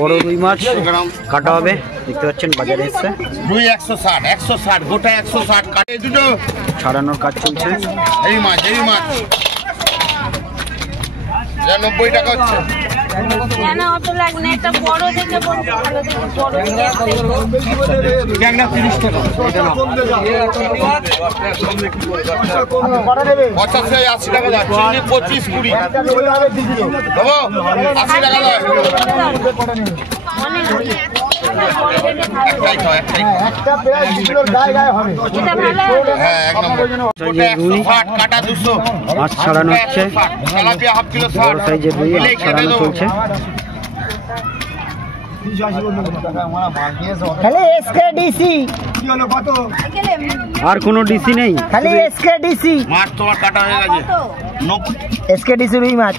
বড় রুই মাছ কাটা হবে, দেখতে পাচ্ছেন বাজারে এসছে। রুই 160 গোটা 160 কাটে দুটো ছাড়ানোর কাজ চলছে। এই মাছ 90 টাকা হচ্ছে। ট্যাংরা 30 টাকা, 80 টাকা দাম, 25 20 দেবো, 80 টাকা দাম। কাটা 200 মাছ ছাড়ানো হচ্ছে। বড় সাইজের রুই ছাড়ানো চলছে। খালি এসকেডিসি আর কোনো ডিসি নেই, খালি এসকেডিসি মাছ তোমার কাটা হয়ে গেছে। এসকেডিসি রুই মাছ।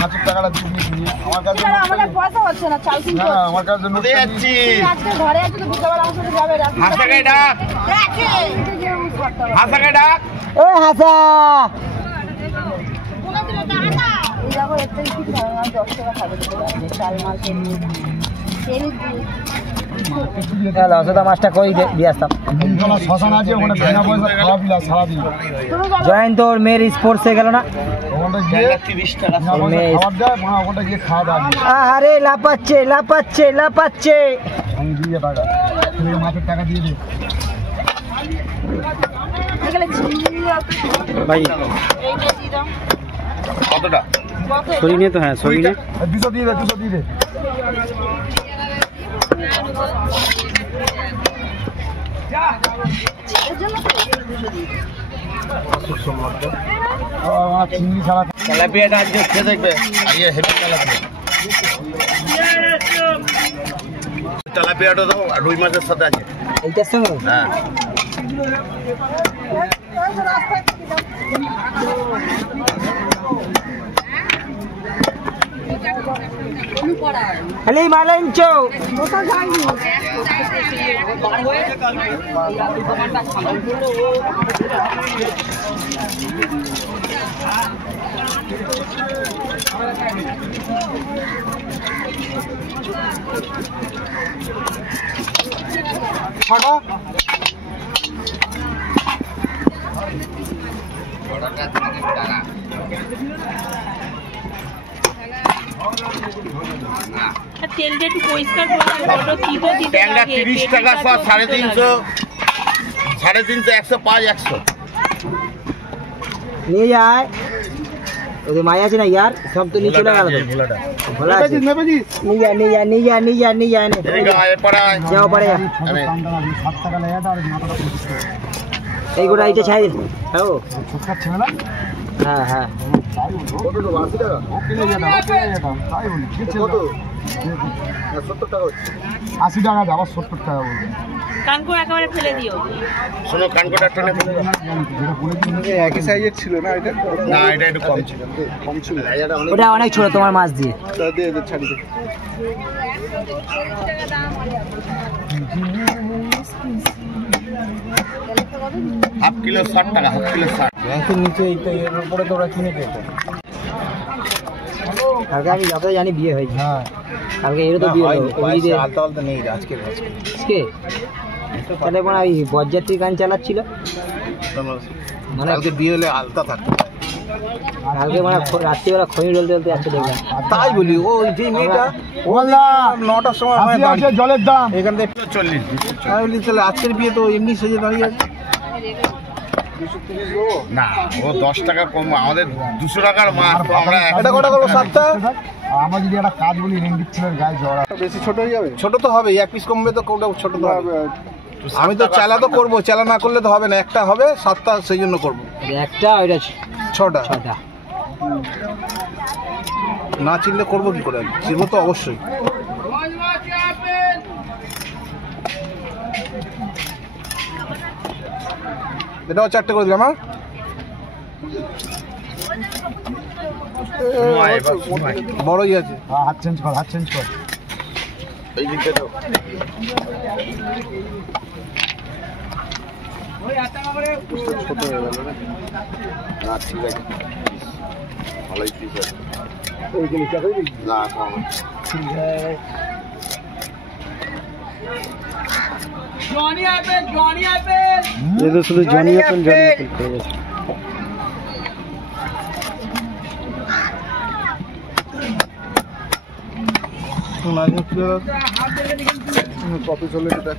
মাছের টাকাটা আমার কাছে ও হাসা মাছটা কই দিয়ে আসতাম। জয়ন্ত ওর মেয়ের স্পোর্টস হয়ে গেল না। আরে লাপাচ্ছে লাপাচ্ছে লাপাচ্ছে। মাছের টাকা দিয়ে দে ভাই। কতটা সরিনে তো? হ্যাঁ সরিনে 200 দিয়ে দে, 200 দিয়ে দে। তেলাপিয়াটা আজকে খেয়ে দেখবে। তেলাপিয়াটা দাও, রুই মাছের সাথে আছে এইটার সঙ্গে। হ্যাঁ খালি মালাঞ্চো তেলটা একটু পরিষ্কার ট্যাংরা 30 টাকা, 350, 350, 105, 100 নিয়ে যায়। ওদের মাছ আছে না ইয়ার, সব তো নিচে লাগা গেল। ভোলা আছে, নিয়ে যা নিয়ে যা নিয়ে যা নিয়ে যা নিয়ে যা নে যাও পারে। এইগুলো এইটা ছাই দিন। হ্যাঁ হ্যাঁ 80 টাকা আবার 70 টাকা বলবে। কানকো একেবারে ফেলে দিও। শোনো কানকোটা টেনে একই সাইজের ছিল না এটা? না এটা একটু কম ছিল, ওটা অনেক ছোট তোমার মাছ দিয়ে। ছাড়ি দে। হাফ কিলো 60 টাকা, হাফ কিলো 60। ব্যাংকের নিচে এইটা এর উপরে তো ওরা কিনে খেতে। কালকে আমি যত জানি বিয়ে হয়েছে। হ্যাঁ কালকে এরও তো বিয়ে হলো। আলতা আলতা নেই আজকে। তাহলে মানে ওই বরযাত্রী গান চালাচ্ছিল মানে আজকে বিয়ে হলে আলতা থাকতো। কালকে মানে রাত্রিবেলা খনি ডলতে ডলতে যাচ্ছে দেখলাম। তাই বলি ওই যে মেয়েটা 9টার সময় জলের দাম এখান থেকে 40। আমি বলি তাহলে আজকের বিয়ে তো এমনি সেজে দাঁড়িয়ে আছে না, ও 10 টাকা কম, আমাদের 200 টাকার মাছ। আমরা এটা কটা করবো? 7টা। আমরা যদি একটা কাজ বলি রেঙ্গিত ছেলের গায়ে জড়া বেশি ছোট হয়ে যাবে। ছোট তো হবে, এক পিস কমবে তো কোনটা ছোট তো হবে। আমি তো চালা তো করবো, চালা না করলে তো হবে না। একটা হবে 7টা, সেই জন্য করবো। একটা ওইটা 6টা। 6টা না চিনলে করবো কি করে? চিনবো তো অবশ্যই। এটাও 4টে করে দিলাম। বড়ই আছে। হাত চেঞ্জ কর, হাত চেঞ্জ কর। এই দিকটা তো ছোট হয়ে গেল না। ঠিক আছে, ভালোই ঠিক আছে। না এখন ये तो শুধু জনি আপেল পেয়ে গেছে। কপি চলে এটা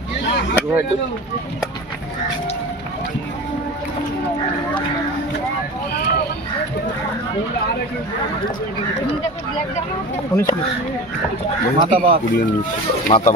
মাথা বা মাথা